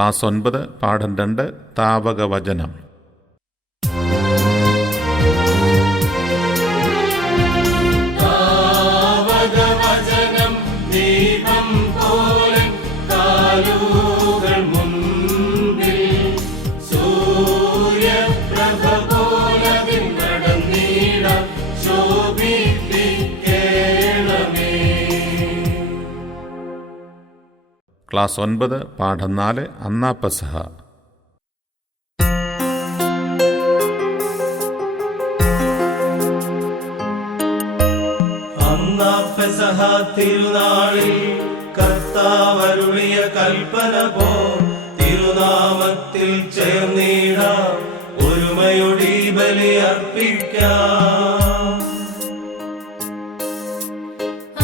Class 9 പാഠം 2 താവകവചനം. Class 9 പാഠം 4 അന്നാ പെസഹ. അന്നാ പെസഹ തിരുനാളിൽ കർത്താവരുളിയ കൽപ്പന പോ തിരുനാമത്തിൽ ചേർന്നിടാം, ഒരുമയോടെ ബലി അർപ്പിക്കാം.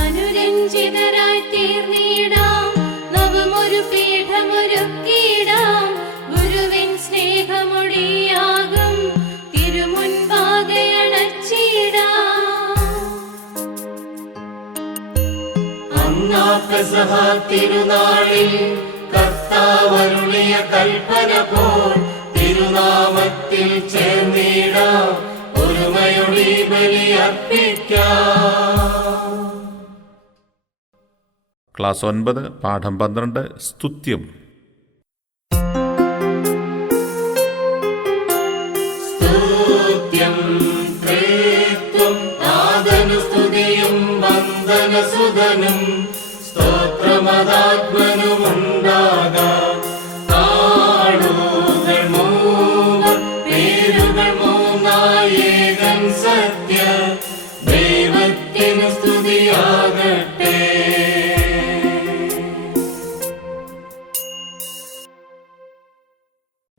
അനുരഞ്ജിതരായി തീർന്നിടാം, നവമൊരു പീഠമൊരുക്കിടാം, ഗുരുവിൻ സ്നേഹമൊടിയാകും തിരുമുൻപാകെ അണച്ചിടാം. അന്നാ പെസഹ തിരുനാളിൽ കർത്താവരുളിയ കൽപ്പന പോൽ തിരുനാമത്തിൽ ചേർന്നിടാം, ഒരുമയോടെ ബലി അർപ്പിക്കാം. ക്ലാസ് 9 പാഠം 12 സ്തുത്യം. സ്തുത്യം ത്രിത്വം നാദനുസ്തുതിയും വന്ദനസുതനും സ്തോത്രമതാത്മനുമുണ്ടാകാം. നാളുകൾ മൂവർ പേരുകൾ മൂന്നായി ഏകൻ സത്യ ദൈവത്തിനു സ്തുതിയാകട്ടെ.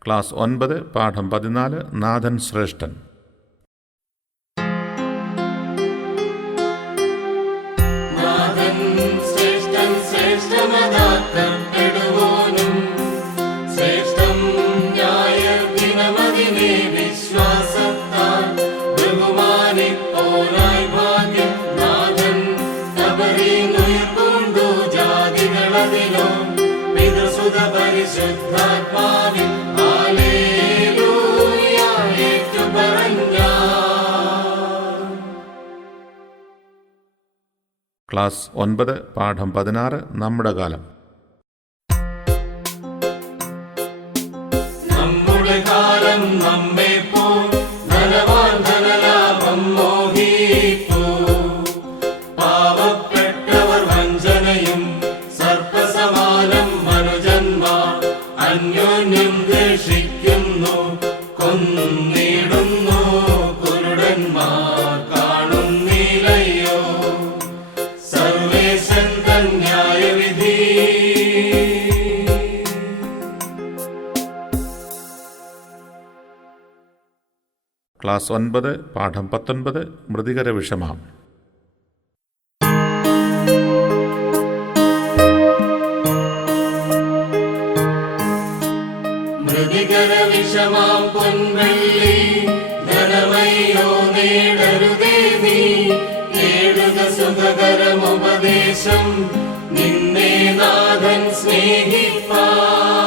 ക്ലാസ് 9 പാഠം 14 നാഥൻ ശ്രേഷ്ഠൻ. നാഥൻ ശ്രേഷ്ഠൻ ശ്രേഷ്ഠമതാക്കപ്പെടുവോനും ശ്രേഷ്ഠം ന്യായദിനമതിനെ വിശ്വാസത്താൽ ബഹുമാനിപ്പോനായി ഭാഗ്യം. നാഥൻ കബറിനുയർപ്പുണ്ടു ജാതികളതിലോ പിതൃസുത പരിശുദ്ധാത്മാവിൽ ക്ലാസ് 9 പാഠം 16 നമ്മുടെ കാലം. നമ്മുടെ കാലം നമ്മെ പോൽ ധനവാൻ ധനലാഭം മോഹിപ്പൂ, പാവപ്പെട്ടവർ വഞ്ചനയും സർപ്പസമാനം മനുജന്മാർ അന്യോന്യം ദ്വേഷിക്കുന്നു, കൊന്നിടുന്നു കുരുടന്മാർ കാണുന്നില്ലയോ സർവേശൻ തൻ ന്യായവിധി. ക്ലാസ് 9 പാഠം 19 മൃതികര വിഷമം. മൃതികര വിഷമാം പൊൻവെള്ളി ധനമയ്യോ നേടരുതേ നീ, നേടുക സുഖകരമുപദേശം നിന്നെ നാഥൻ സ്നേഹിപ്പാൻ.